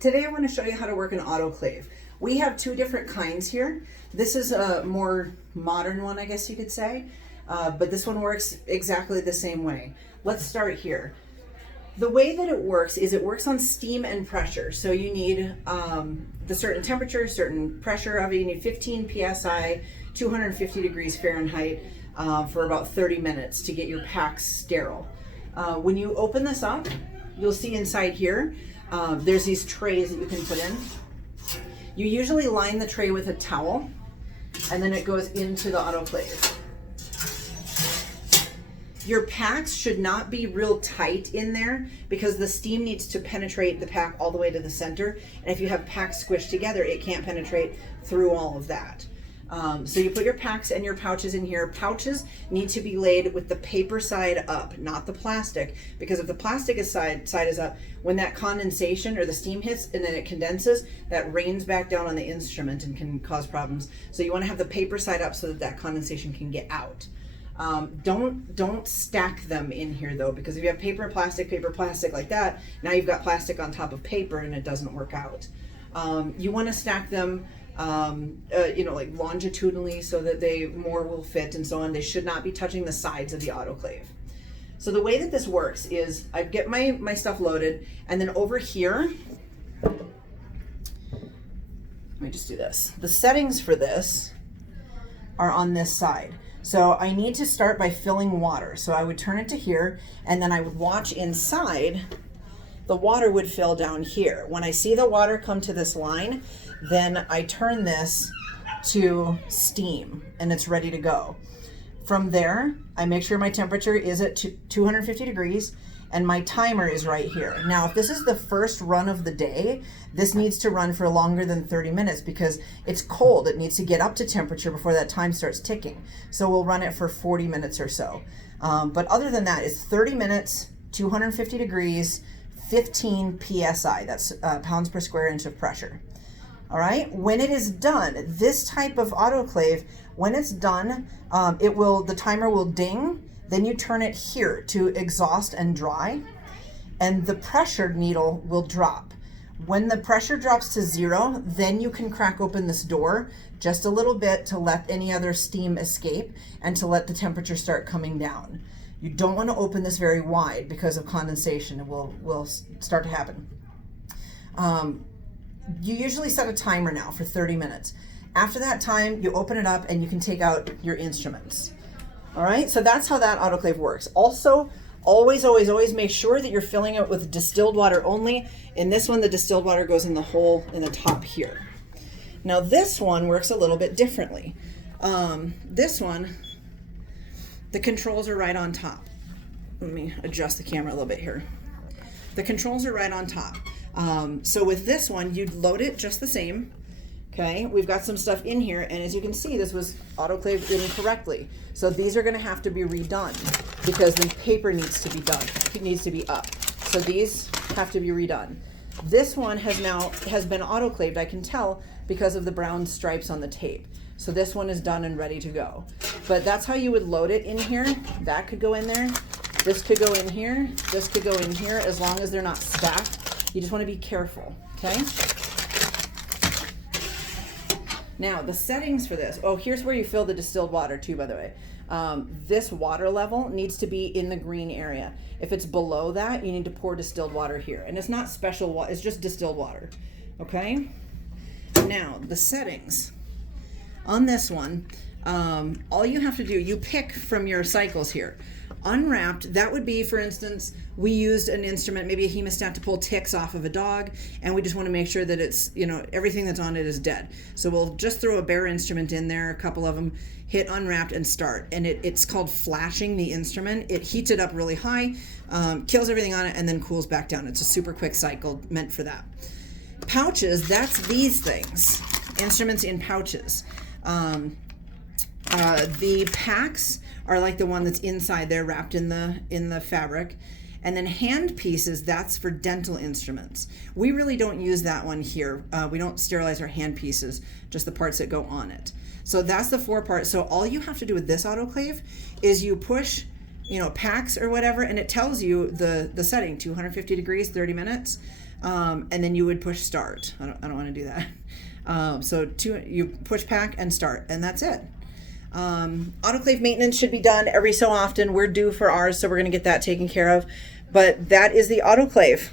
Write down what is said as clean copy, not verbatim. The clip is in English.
Today I want to show you how to work an autoclave. We have two different kinds here. This is a more modern one, I guess you could say, but this one works exactly the same way. Let's start here. The way that it works is it works on steam and pressure. So you need the certain temperature, certain pressure of it. You need 15 psi, 250 degrees Fahrenheit for about 30 minutes to get your packs sterile. When you open this up, you'll see inside here, there's these trays that you can put in. You usually line the tray with a towel, and then it goes into the autoclave. Your packs should not be real tight in there because the steam needs to penetrate the pack all the way to the center. And if you have packs squished together, it can't penetrate through all of that. So you put your packs and your pouches in here. Pouches need to be laid with the paper side up, not the plastic, because if the plastic side is up, when that condensation or the steam hits and then it condenses, that rains back down on the instrument and can cause problems. So you want to have the paper side up so that that condensation can get out. Don't stack them in here though, because if you have paper, plastic like that, now you've got plastic on top of paper and it doesn't work out. You want to stack them like longitudinally so that they more will fit and so on. They should not be touching the sides of the autoclave. So the way that this works is I get my stuff loaded, and then over here, let me just do this. The settings for this are on this side. So I need to start by filling water. So I would turn it to here, and then I would watch inside. The water would fill down here. When I see the water come to this line, then I turn this to steam and it's ready to go. From there, I make sure my temperature is at 250 degrees and my timer is right here. Now, if this is the first run of the day, this needs to run for longer than 30 minutes because it's cold. It needs to get up to temperature before that time starts ticking. So we'll run it for 40 minutes or so. But other than that, it's 30 minutes, 250 degrees, 15 psi, that's pounds per square inch of pressure. All right, when it is done, this type of autoclave, when it's done, the timer will ding, then you turn it here to exhaust and dry, and the pressure needle will drop. When the pressure drops to 0, then you can crack open this door just a little bit to let any other steam escape and to let the temperature start coming down. You don't want to open this very wide because of condensation. It will start to happen. You usually set a timer now for 30 minutes. After that time, you open it up and you can take out your instruments. All right, so that's how that autoclave works. Also, always make sure that you're filling it with distilled water only. In this one, the distilled water goes in the hole in the top here. Now this one works a little bit differently. This one, the controls are right on top. Let me adjust the camera a little bit here. The controls are right on top. So with this one, you'd load it just the same. Okay, we've got some stuff in here, and as you can see, this was autoclaved incorrectly. So these are gonna have to be redone because the paper needs to be done. It needs to be up. So these have to be redone. This one has been autoclaved, I can tell, because of the brown stripes on the tape. So this one is done and ready to go. But that's how you would load it in here. That could go in there. This could go in here. This could go in here, as long as they're not stacked. You just want to be careful, okay? Now, the settings for this. Oh, here's where you fill the distilled water too, by the way. This water level needs to be in the green area. If it's below that, you need to pour distilled water here. And it's not special water, it's just distilled water, okay? Now, the settings. On this one, all you have to do, you pick from your cycles here. Unwrapped, that would be, for instance, we used an instrument, maybe a hemostat, to pull ticks off of a dog, and we just want to make sure that it's, everything that's on it is dead. So we'll just throw a bare instrument in there, a couple of them, hit unwrapped and start. And it's called flashing the instrument. It heats it up really high, kills everything on it, and then cools back down. It's a super quick cycle meant for that. Pouches, that's these things, instruments in pouches. The packs are like the one that's inside there, wrapped in the fabric. And then hand pieces, that's for dental instruments. We really don't use that one here. We don't sterilize our hand pieces, just the parts that go on it. So that's the 4 parts. So all you have to do with this autoclave is you push, packs or whatever, and it tells you the setting, 250 degrees, 30 minutes. And then you would push start. I don't want to do that. You push pack and start, and that's it. Autoclave maintenance should be done every so often. We're due for ours, so we're going to get that taken care of. But that is the autoclave.